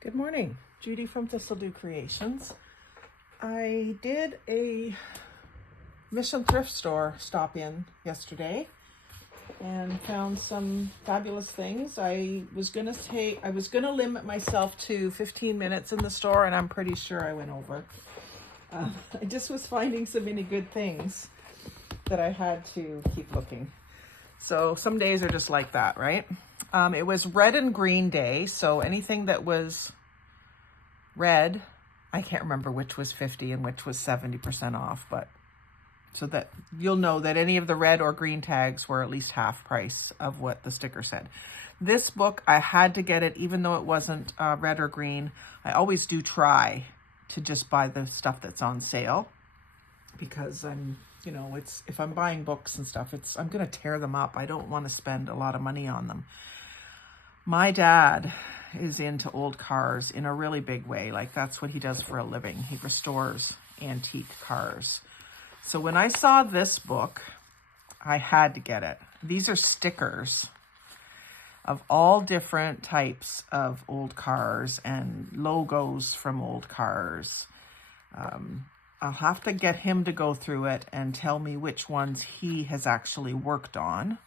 Good morning, Judy from Thistledew Creations. I did a Mission thrift store stop in yesterday and found some fabulous things. I was gonna limit myself to 15 minutes in the store, and I'm pretty sure I went over. I just was finding so many good things that I had to keep looking. So some days are just like that, right? It was red and green day, so anything that was red, I can't remember which was 50 and which was 70% off, but so that you'll know that any of the red or green tags were at least half price of what the sticker said. This book, I had to get it even though it wasn't red or green. I always do try to just buy the stuff that's on sale because if I'm buying books and stuff, I'm going to tear them up. I don't want to spend a lot of money on them. My dad is into old cars in a really big way. Like, that's what he does for a living. He restores antique cars. So when I saw this book, I had to get it. These are stickers of all different types of old cars and logos from old cars. I'll have to get him to go through it and tell me which ones he has actually worked on.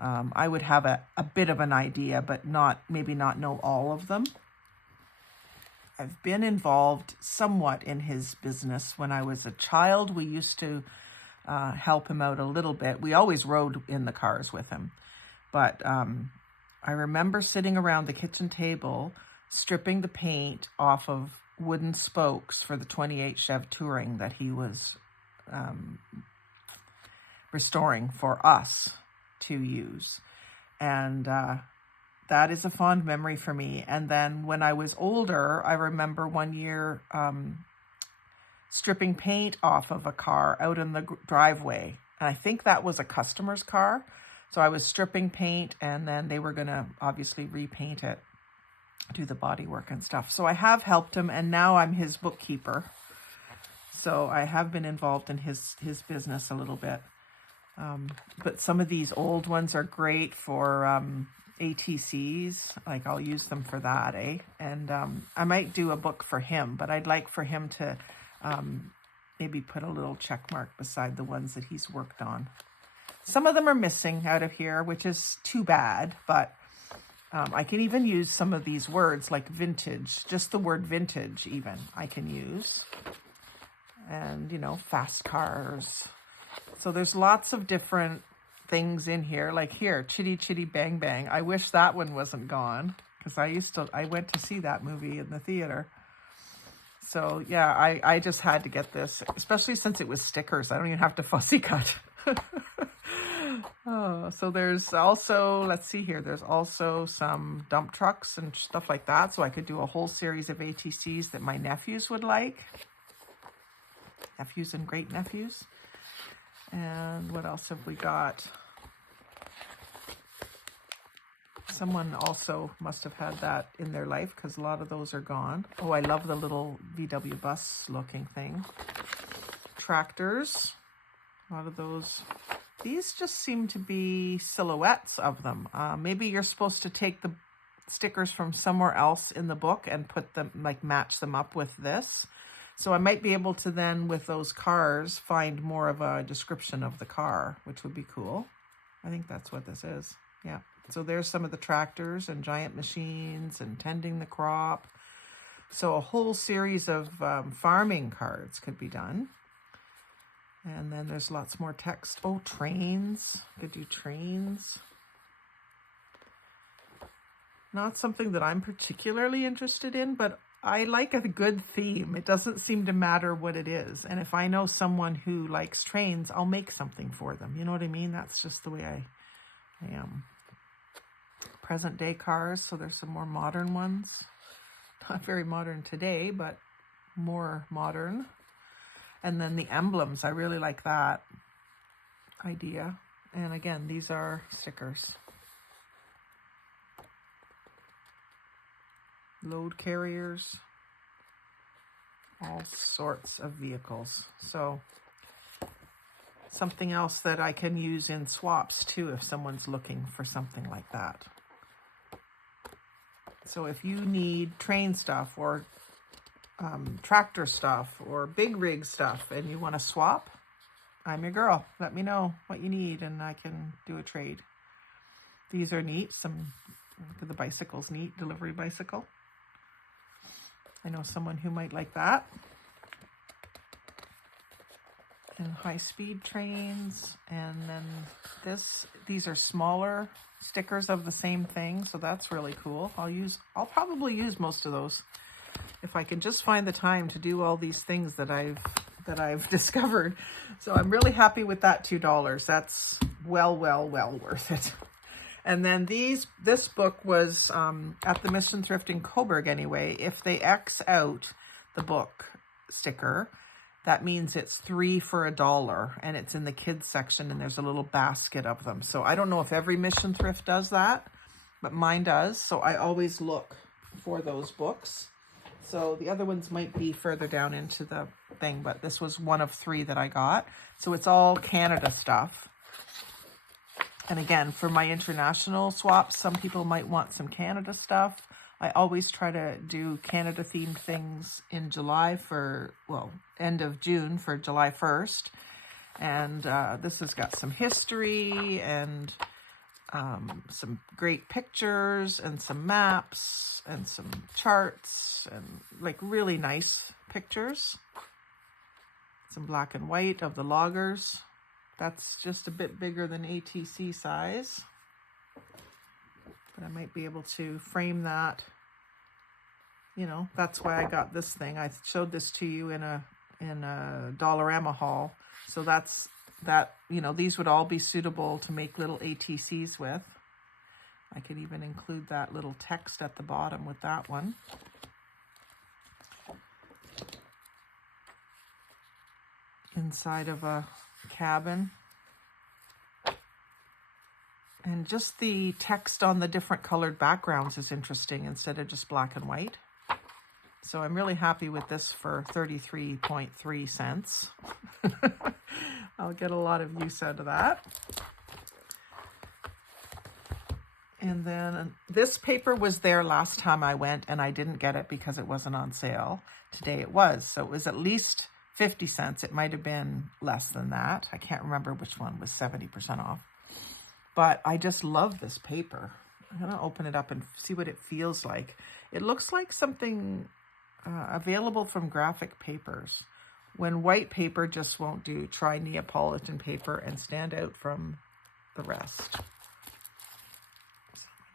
I would have a bit of an idea, but maybe not know all of them. I've been involved somewhat in his business. When I was a child, we used to help him out a little bit. We always rode in the cars with him. But I remember sitting around the kitchen table, stripping the paint off of wooden spokes for the 28 Chev Touring that he was restoring for us to use. And that is a fond memory for me. And then when I was older, I remember one year stripping paint off of a car out in the driveway. And I think that was a customer's car. So I was stripping paint, and then they were going to obviously repaint it, do the body work and stuff. So I have helped him, and now I'm his bookkeeper. So I have been involved in his business a little bit. But some of these old ones are great for ATCs. Like, I'll use them for that, eh? And I might do a book for him, but I'd like for him to maybe put a little check mark beside the ones that he's worked on. Some of them are missing out of here, which is too bad, but I can even use some of these words like vintage, just the word vintage even I can use. And, fast cars. So there's lots of different things in here, like here, Chitty Chitty Bang Bang. I wish that one wasn't gone because I went to see that movie in the theater. So yeah, I just had to get this, especially since it was stickers. I don't even have to fussy cut. Oh, so there's also, let's see here, there's also some dump trucks and stuff like that. So I could do a whole series of ATCs that my nephews would like. Nephews and great nephews. And what else have we got? Someone also must have had that in their life because a lot of those are gone. Oh, I love the little VW bus looking thing. Tractors, a lot of those. These just seem to be silhouettes of them. Maybe you're supposed to take the stickers from somewhere else in the book and put them, like, match them up with this. So I might be able to then, with those cars, find more of a description of the car, which would be cool. I think that's what this is. Yeah. So there's some of the tractors and giant machines and tending the crop. So a whole series of farming cards could be done. And then there's lots more text. Oh, trains. Could do trains. Not something that I'm particularly interested in, but I like a good theme. It doesn't seem to matter what it is. And if I know someone who likes trains, I'll make something for them. You know what I mean? That's just the way I am. Present day cars. So there's some more modern ones. Not very modern today, but more modern. And then the emblems. I really like that idea. And again, these are stickers. Load carriers, all sorts of vehicles. So something else that I can use in swaps too if someone's looking for something like that. So if you need train stuff or tractor stuff or big rig stuff and you want to swap, I'm your girl. Let me know what you need and I can do a trade. These are neat. Look at the bicycle's neat, delivery bicycle. I know someone who might like that. And high-speed trains. And then these are smaller stickers of the same thing, so that's really cool. I'll probably use most of those if I can just find the time to do all these things that I've discovered. So I'm really happy with that $2. That's well worth it. And then this book was at the Mission Thrift in Coburg anyway. If they X out the book sticker, that means it's 3 for $1, and it's in the kids section, and there's a little basket of them. So I don't know if every Mission Thrift does that, but mine does. So I always look for those books. So the other ones might be further down into the thing, but this was one of 3 that I got. So it's all Canada stuff. And again, for my international swaps, some people might want some Canada stuff. I always try to do Canada-themed things in July end of June for July 1st. And this has got some history and some great pictures and some maps and some charts and like really nice pictures. Some black and white of the loggers. That's just a bit bigger than ATC size. But I might be able to frame that. You know, that's why I got this thing. I showed this to you in a Dollarama haul. So these would all be suitable to make little ATCs with. I could even include that little text at the bottom with that one. Inside of a cabin. And just the text on the different colored backgrounds is interesting instead of just black and white. So I'm really happy with this for 33.3 cents. I'll get a lot of use out of that. And then this paper was there last time I went and I didn't get it because it wasn't on sale. Today it was. So it was at least 50 cents. It might have been less than that. I can't remember which one was 70% off. But I just love this paper. I'm going to open it up and see what it feels like. It looks like something available from Graphic Papers. When white paper just won't do, try Neapolitan paper and stand out from the rest. So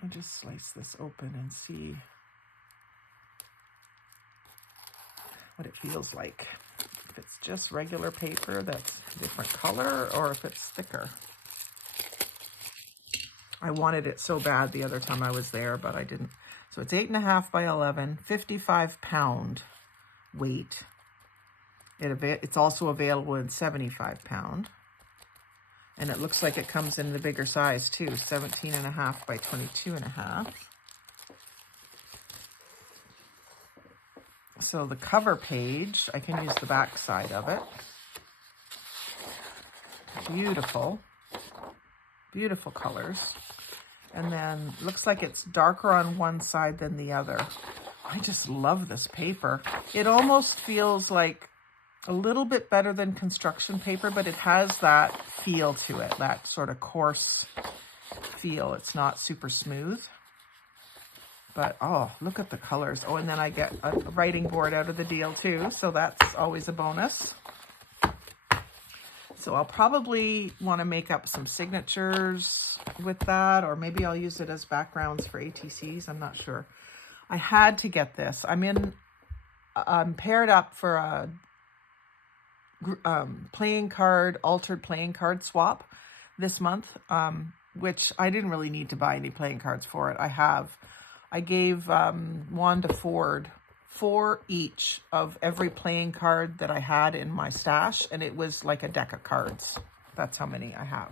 I'm going to just slice this open and see what it feels like. If it's just regular paper that's a different color or if it's thicker. I wanted it so bad the other time I was there, but I didn't. So it's 8.5 by 11, 55-pound weight. It's also available in 75-pound. And it looks like it comes in the bigger size too, 17.5 by 22.5. So the cover page, I can use the back side of it. Beautiful. Beautiful colors. And then looks like it's darker on one side than the other. I just love this paper. It almost feels like a little bit better than construction paper, but it has that feel to it, that sort of coarse feel. It's not super smooth. But, oh, look at the colors. Oh, and then I get a writing board out of the deal too, so that's always a bonus. So I'll probably want to make up some signatures with that, or maybe I'll use it as backgrounds for ATCs. I'm not sure. I had to get this. I'm paired up for a altered playing card swap this month, which I didn't really need to buy any playing cards for it. I gave Wanda Ford 4 each of every playing card that I had in my stash, and it was like a deck of cards. That's how many I have.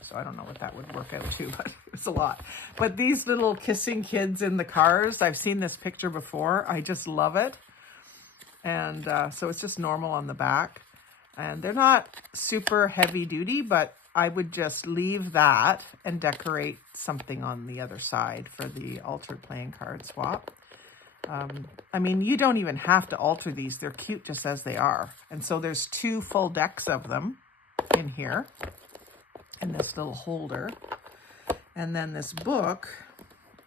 So I don't know what that would work out to, but it's a lot. But these little kissing kids in the cars, I've seen this picture before. I just love it. And so it's just normal on the back. And they're not super heavy duty, but I would just leave that and decorate something on the other side for the altered playing card swap. I mean, you don't even have to alter these. They're cute just as they are. And so there's 2 full decks of them in here in this little holder. And then this book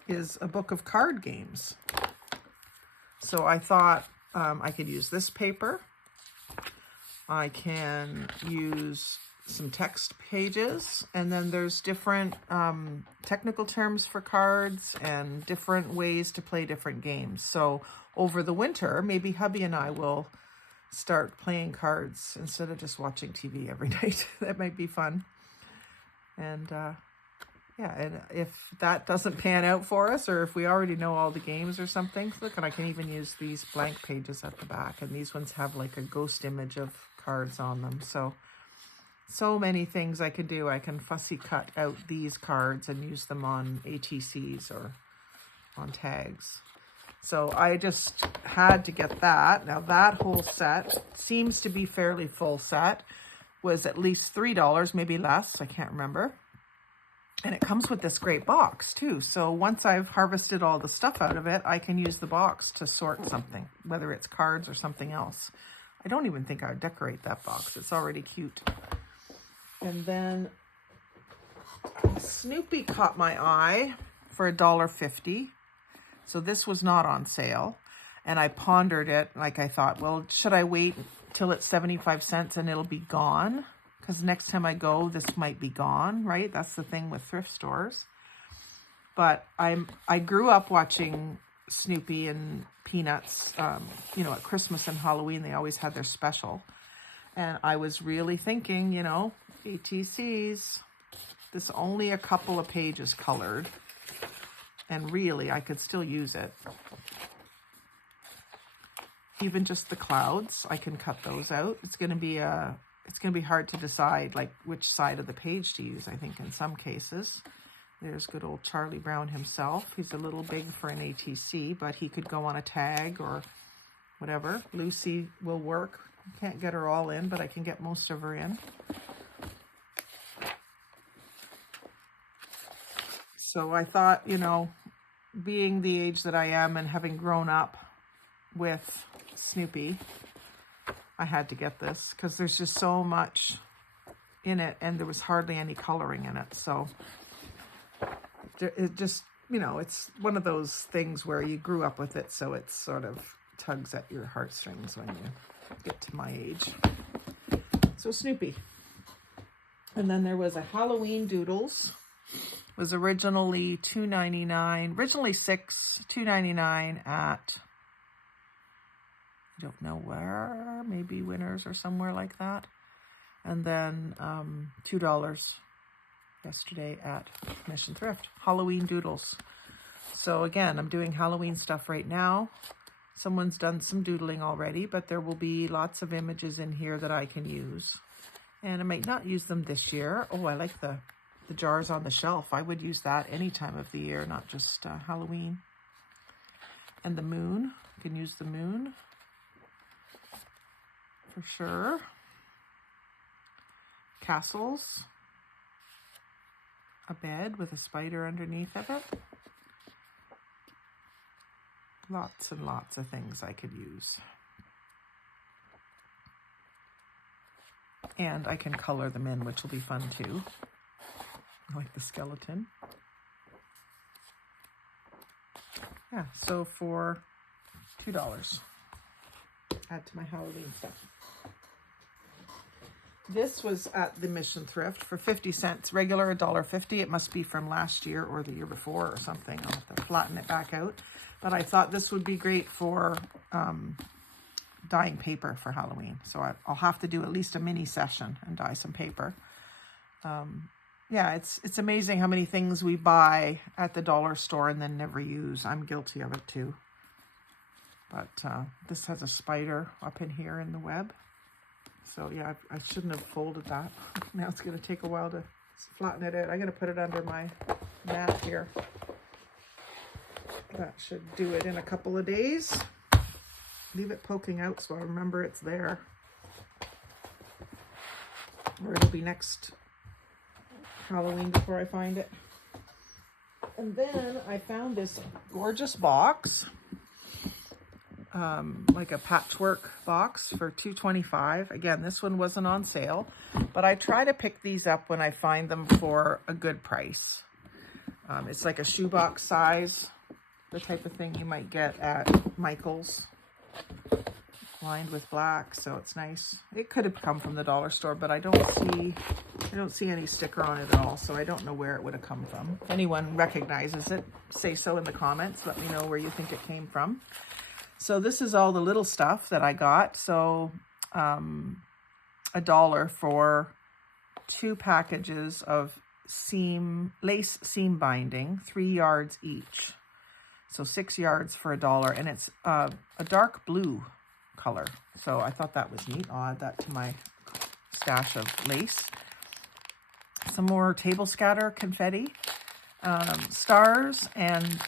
is a book of card games. So I thought I could use this paper. I can use some text pages, and then there's different technical terms for cards and different ways to play different games. So over the winter, maybe hubby and I will start playing cards instead of just watching TV every night. That might be fun. And yeah, and if that doesn't pan out for us, or if we already know all the games or something, look, and I can even use these blank pages at the back, and these ones have like a ghost image of cards on them. So many things I can do. I can fussy cut out these cards and use them on ATCs or on tags. So I just had to get that. Now that whole set seems to be fairly full set. Was at least $3, maybe less. I can't remember. And it comes with this great box too. So once I've harvested all the stuff out of it, I can use the box to sort something, whether it's cards or something else. I don't even think I would decorate that box. It's already cute. And then Snoopy caught my eye for $1.50. So this was not on sale. And I pondered it, like I thought, well, should I wait till it's 75 cents and it'll be gone? Because next time I go, this might be gone, right? That's the thing with thrift stores. But I grew up watching Snoopy and Peanuts, you know, at Christmas and Halloween, they always had their special. And I was really thinking, you know, ATCs, this only a couple of pages colored. And really, I could still use it. Even just the clouds, I can cut those out. It's going to be hard to decide like which side of the page to use, I think, in some cases. There's good old Charlie Brown himself. He's a little big for an ATC, but he could go on a tag or whatever. Lucy will work. Can't get her all in, but I can get most of her in. So I thought, you know, being the age that I am and having grown up with Snoopy, I had to get this because there's just so much in it and there was hardly any coloring in it. So it just, you know, it's one of those things where you grew up with it, so it sort of tugs at your heartstrings when you get to my age. So Snoopy. And then there was a Halloween Doodles. It was originally $2.99, originally $2.99 at, I don't know where, maybe Winners or somewhere like that. And then $2 yesterday at Mission Thrift. Halloween Doodles. So again, I'm doing Halloween stuff right now. Someone's done some doodling already, but there will be lots of images in here that I can use. And I might not use them this year. Oh, I like the jars on the shelf. I would use that any time of the year, not just Halloween. And the moon. You can use the moon for sure. Castles. A bed with a spider underneath of it. Lots and lots of things I could use. And I can color them in, which will be fun too. I like the skeleton. Yeah, so for $2, add to my Halloween stuff. This was at the Mission Thrift for 50 cents, regular $1.50. It must be from last year or the year before or something. I'll have to flatten it back out. But I thought this would be great for dyeing paper for Halloween. So I'll have to do at least a mini session and dye some paper. Yeah, it's amazing how many things we buy at the dollar store and then never use. I'm guilty of it too. But this has a spider up in here in the web. So yeah, I shouldn't have folded that. Now it's going to take a while to flatten it out. I'm going to put it under my mat here. That should do it in a couple of days. Leave it poking out so I remember it's there. Or it'll be next Halloween before I find it. And then I found this gorgeous box, like a patchwork box for $2.25. Again, this one wasn't on sale, but I try to pick these up when I find them for a good price. It's like a shoebox size, the type of thing you might get at Michael's, lined with black, so it's nice. It could have come from the dollar store, but I don't see any sticker on it at all, so I don't know where it would have come from. If anyone recognizes it, say so in the comments. Let me know where you think it came from. So this is all the little stuff that I got. So $1 for 2 packages of lace seam binding, 3 yards each. So 6 yards for $1, and it's a dark blue color. So I thought that was neat. I'll add that to my stash of lace. Some more table scatter confetti, stars, and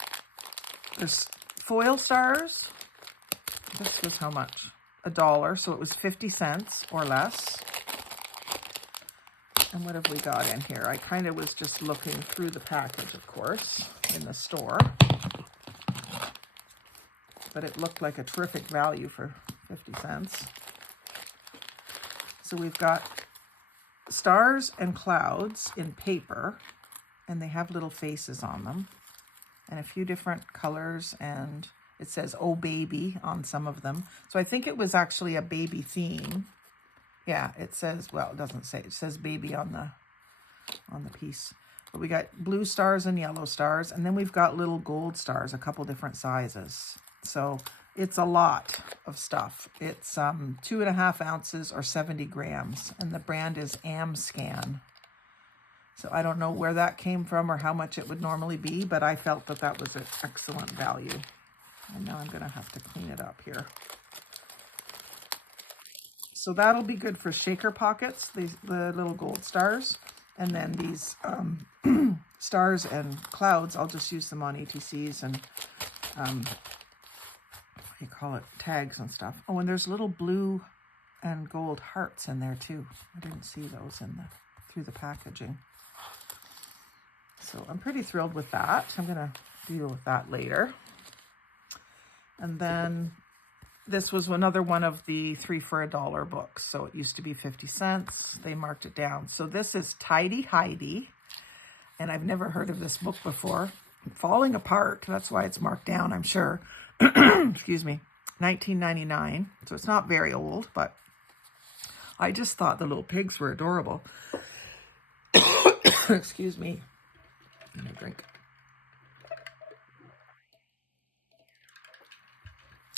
there's foil stars. This was how much? $1, so it was 50 cents or less. And what have we got in here? I kind of was just looking through the package, of course, in the store. But it looked like a terrific value for 50 cents. So we've got stars and clouds in paper, and they have little faces on them, and a few different colors, and it says "Oh Baby" on some of them. So I think it was actually a baby theme. Yeah, it says, well, it doesn't say, it says baby on the piece. But we got blue stars and yellow stars, and then we've got little gold stars, a couple different sizes. So it's a lot of stuff. It's 2.5 ounces or 70 grams, and the brand is Amscan. So I don't know where that came from or how much it would normally be, but I felt that that was an excellent value. And now I'm going to have to clean it up here. So that'll be good for shaker pockets, the little gold stars. And then these stars and clouds, I'll just use them on ETCs and you call it, tags and stuff. Oh, and there's little blue and gold hearts in there too. I didn't see those through the packaging. So I'm pretty thrilled with that. I'm gonna deal with that later. And then this was another one of the 3 for $1 books. So it used to be 50 cents. They marked it down. So this is Tidy Heidi, and I've never heard of this book before. Falling Apart, that's why it's marked down, I'm sure. Excuse me, 19.99. So it's not very old, but I just thought the little pigs were adorable. Excuse me. I'm gonna drink.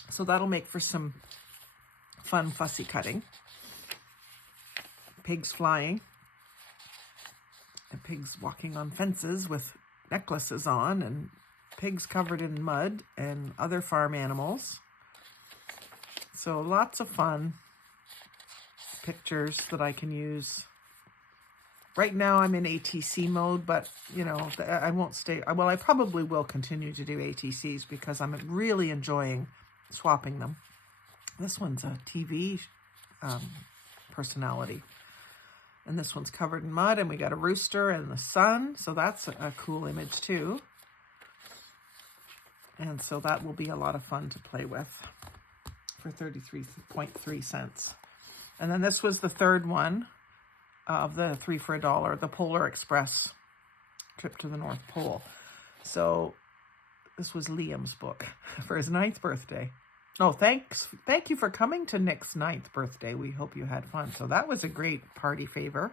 So that'll make for some fun fussy cutting. Pigs flying. And pigs walking on fences with necklaces on, and pigs covered in mud, and other farm animals. So lots of fun pictures that I can use. Right now I'm in ATC mode, but you know, I won't stay. Well, I probably will continue to do ATCs because I'm really enjoying swapping them. This one's a TV personality. And this one's covered in mud, and we got a rooster and the sun. So that's a cool image too. And so that will be a lot of fun to play with for 33.3 cents. And then this was the third one of the 3 for $1, the Polar Express trip to the North Pole. So this was Liam's book for his 9th birthday. Oh, thank you for coming to Nick's 9th birthday. We hope you had fun. So that was a great party favor.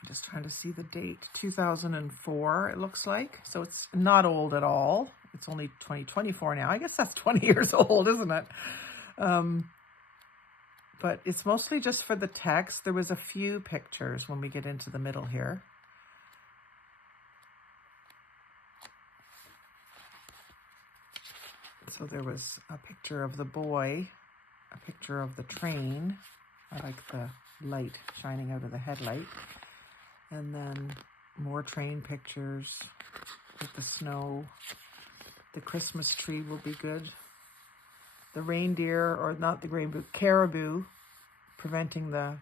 I'm just trying to see the date. 2004, it looks like. So it's not old at all. It's only 2024 now. I guess that's 20 years old, isn't it? But it's mostly just for the text. There was a few pictures when we get into the middle here. So there was a picture of the boy, a picture of the train. I like the light shining out of the headlight. And then more train pictures with the snow. The Christmas tree will be good. The reindeer, or not the reindeer, caribou, preventing the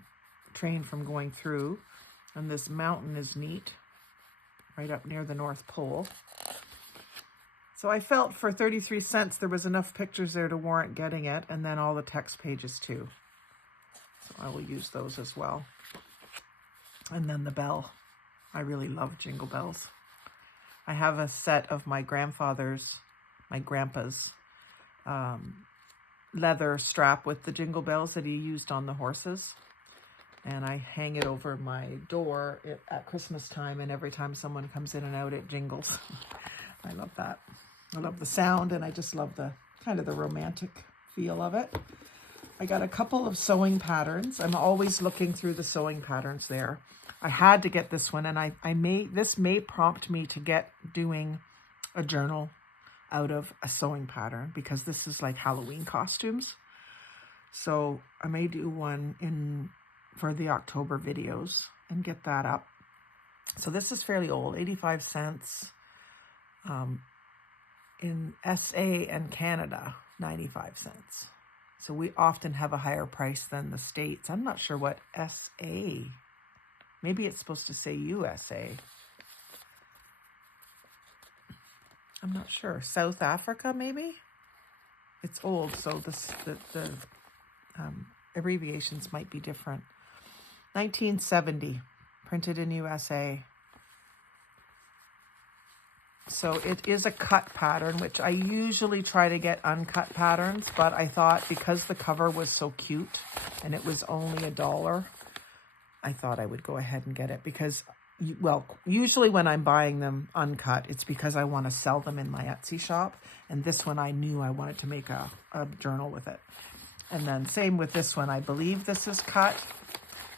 train from going through. And this mountain is neat, right up near the North Pole. So I felt for 33 cents there was enough pictures there to warrant getting it, and then all the text pages too. So I will use those as well. And then the bell. I really love jingle bells. I have a set of my grandpa's leather strap with the jingle bells that he used on the horses. And I hang it over my door at Christmas time, and every time someone comes in and out, it jingles. I love that. I love the sound, and I just love the kind of the romantic feel of it. I got a couple of sewing patterns. I'm always looking through the sewing patterns there. I had to get this one, and this may prompt me to get doing a journal out of a sewing pattern, because this is like Halloween costumes. So I may do one for the October videos and get that up. So this is fairly old, 85 cents. In SA and Canada, 95 cents. So we often have a higher price than the States. I'm not sure what SA, maybe it's supposed to say USA. I'm not sure. South Africa, maybe? It's old, so the abbreviations might be different. 1970, printed in USA. So it is a cut pattern, which I usually try to get uncut patterns, but I thought because the cover was so cute and it was only $1, I thought I would go ahead and get it, because, well, usually when I'm buying them uncut, it's because I want to sell them in my Etsy shop. And this one, I knew I wanted to make a journal with it. And then same with this one. I believe this is cut.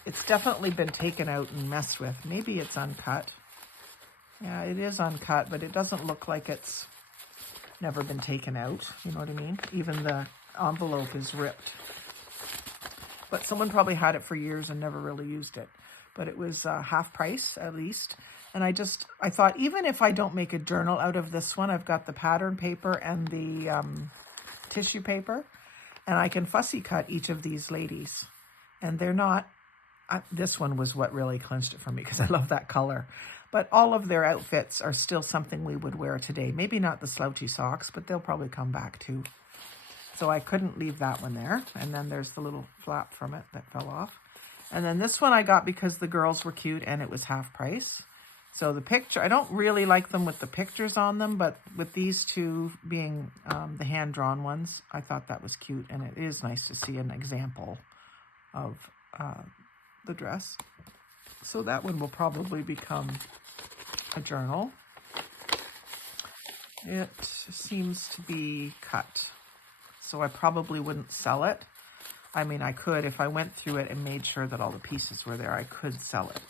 It's definitely been taken out and messed with. Maybe it's uncut. Yeah, it is uncut, but it doesn't look like it's never been taken out. You know what I mean? Even the envelope is ripped. But someone probably had it for years and never really used it. But it was half price at least. And I thought, even if I don't make a journal out of this one, I've got the pattern paper and the tissue paper, and I can fussy cut each of these ladies. And they're not, this one was what really clinched it for me, because I love that color. But all of their outfits are still something we would wear today. Maybe not the slouchy socks, but they'll probably come back too. So I couldn't leave that one there. And then there's the little flap from it that fell off. And then this one I got because the girls were cute and it was half price. So the picture, I don't really like them with the pictures on them, but with these two being the hand-drawn ones, I thought that was cute. And it is nice to see an example of the dress. So that one will probably become a journal. It seems to be cut, so I probably wouldn't sell it. I mean, I could, if I went through it and made sure that all the pieces were there, I could sell it.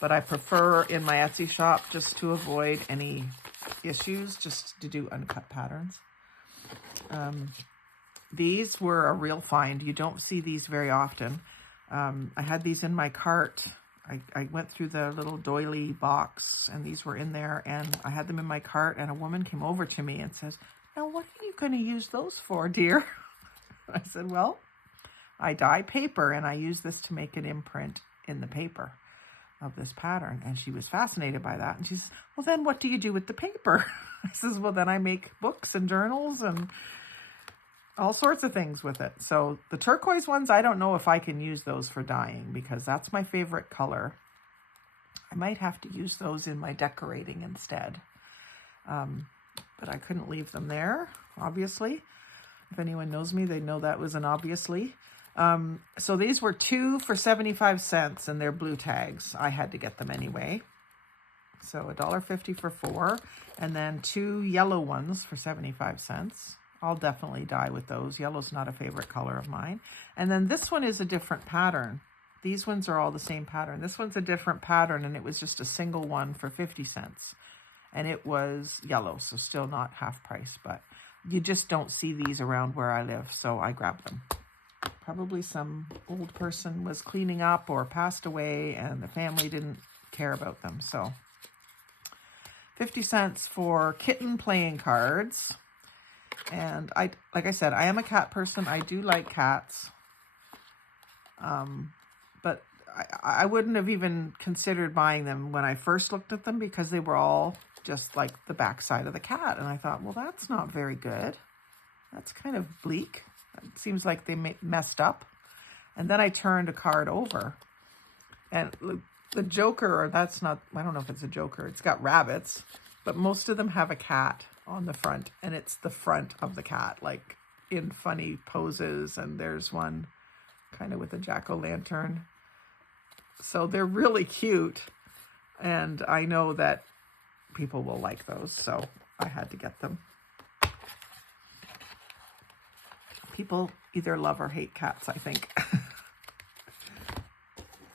But I prefer in my Etsy shop, just to avoid any issues, just to do uncut patterns. These were a real find. You don't see these very often. I had these in my cart. I went through the little doily box, and these were in there, and I had them in my cart, and a woman came over to me and says, "Now, what are you going to use those for, dear?" I said, "Well, I dye paper, and I use this to make an imprint in the paper of this pattern." And she was fascinated by that. And she says, "Well, then what do you do with the paper?" I says, "Well, then I make books and journals and all sorts of things with it." So the turquoise ones, I don't know if I can use those for dyeing, because that's my favorite color. I might have to use those in my decorating instead. But I couldn't leave them there, obviously. If anyone knows me, they know that was an obviously. So these were 2 for 75 cents, and they're blue tags. I had to get them anyway. So $1.50 for 4, and then 2 yellow ones for 75 cents. I'll definitely dye with those. Yellow's not a favorite color of mine. And then this one is a different pattern. These ones are all the same pattern. This one's a different pattern, and it was just a single one for 50 cents. And it was yellow, so still not half price, but you just don't see these around where I live, so I grabbed them. Probably some old person was cleaning up or passed away, and the family didn't care about them. So 50 cents for kitten playing cards. And like I said, I am a cat person. I do like cats. But I wouldn't have even considered buying them when I first looked at them because they were all just like the backside of the cat. And I thought, well, that's not very good. That's kind of bleak. It seems like they messed up. And then I turned a card over. And the Joker, or that's not, I don't know if it's a Joker. It's got rabbits. But most of them have a cat on the front. And it's the front of the cat, like in funny poses. And there's one kind of with a jack-o'-lantern. So they're really cute. And I know that people will like those. So I had to get them. People either love or hate cats, I think.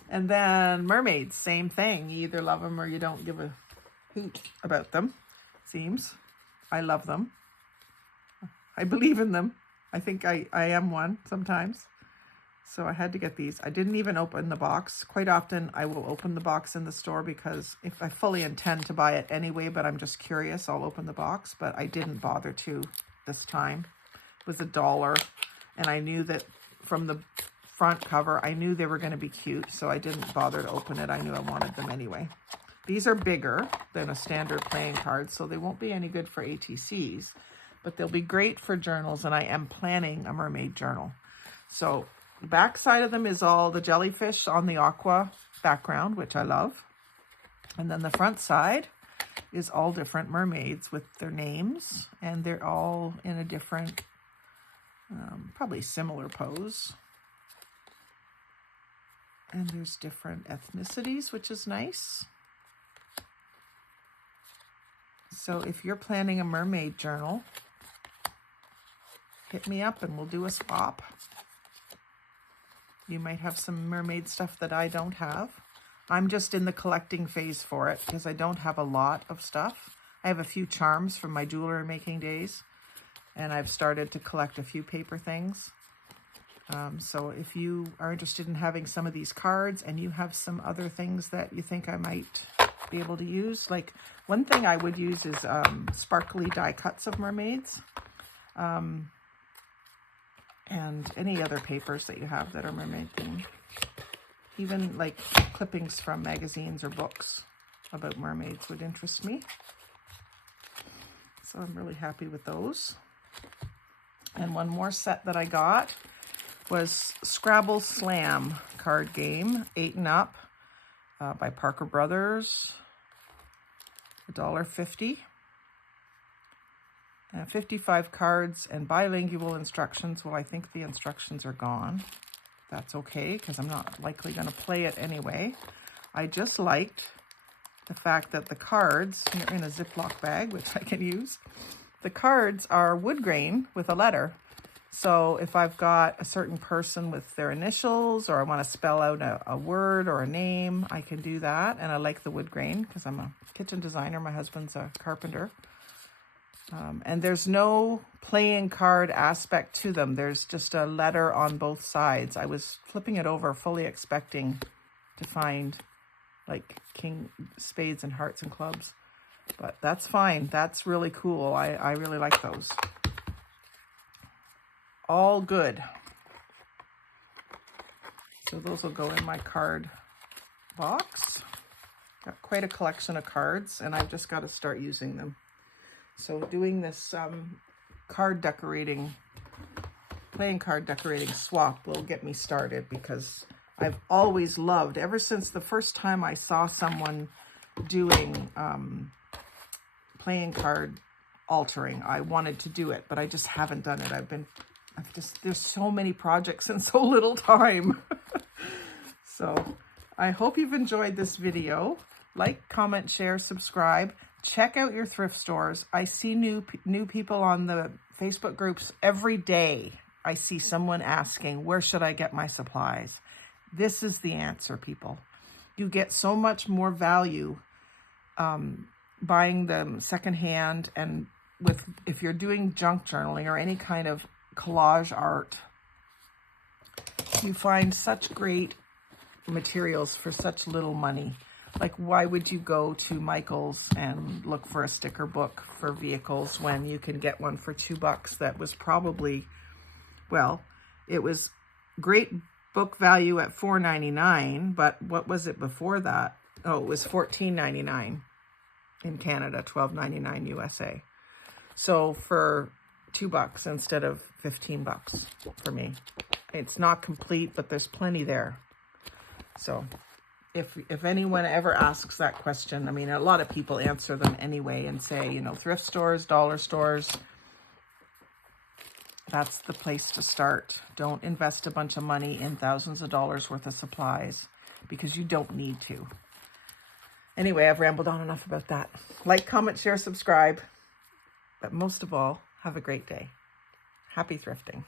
And then mermaids, same thing. You either love them or you don't give a hoot about them, seems. I love them. I believe in them. I think I am one sometimes. So I had to get these. I didn't even open the box. Quite often I will open the box in the store because if I fully intend to buy it anyway, but I'm just curious, I'll open the box. But I didn't bother to this time. It was $1. And I knew that from the front cover, I knew they were going to be cute. So I didn't bother to open it. I knew I wanted them anyway. These are bigger than a standard playing card, so they won't be any good for ATCs. But they'll be great for journals, and I am planning a mermaid journal. So the back side of them is all the jellyfish on the aqua background, which I love. And then the front side is all different mermaids with their names, and they're all in a different, probably similar pose. And there's different ethnicities, which is nice. So if you're planning a mermaid journal, hit me up and we'll do a swap. You might have some mermaid stuff that I don't have. I'm just in the collecting phase for it because I don't have a lot of stuff. I have a few charms from my jewelry making days, and I've started to collect a few paper things. So if you are interested in having some of these cards and you have some other things that you think I might be able to use, like one thing I would use is sparkly die cuts of mermaids. And any other papers that you have that are mermaid themed. Even like clippings from magazines or books about mermaids would interest me. So I'm really happy with those. And one more set that I got was Scrabble Slam card game, 8 and Up, by Parker Brothers, $1.50. 55 cards and bilingual instructions. Well, I think the instructions are gone. That's okay, because I'm not likely going to play it anyway. I just liked the fact that the cards, they're in a Ziploc bag, which I can use. The cards are wood grain with a letter. So if I've got a certain person with their initials, or I want to spell out a word or a name, I can do that. And I like the wood grain because I'm a kitchen designer. My husband's a carpenter. And there's no playing card aspect to them. There's just a letter on both sides. I was flipping it over, fully expecting to find like king, spades, and hearts and clubs. But that's fine. That's really cool. I really like those. All good. So those will go in my card box. Got quite a collection of cards, and I've just got to start using them. So doing this card decorating, playing card decorating swap will get me started, because I've always loved, ever since the first time I saw someone doing playing card altering, I wanted to do it, but I just haven't done it. There's so many projects and so little time. So I hope you've enjoyed this video. Like, comment, share, subscribe. Check out your thrift stores. I see new people on the Facebook groups every day. I see someone asking, where should I get my supplies? This is the answer, people. You get so much more value buying them secondhand, and if you're doing junk journaling or any kind of collage art, you find such great materials for such little money. Like, why would you go to Michael's and look for a sticker book for vehicles when you can get one for $2 that was probably, well, it was great book value at $4.99, but what was it before that? Oh, it was $14.99 in Canada, $12.99 USA. So for $2 instead of $15 for me. It's not complete, but there's plenty there. So if anyone ever asks that question, I mean, a lot of people answer them anyway and say, you know, thrift stores, dollar stores, that's the place to start. Don't invest a bunch of money in thousands of dollars worth of supplies because you don't need to. Anyway, I've rambled on enough about that. Like, comment, share, subscribe. But most of all, have a great day. Happy thrifting.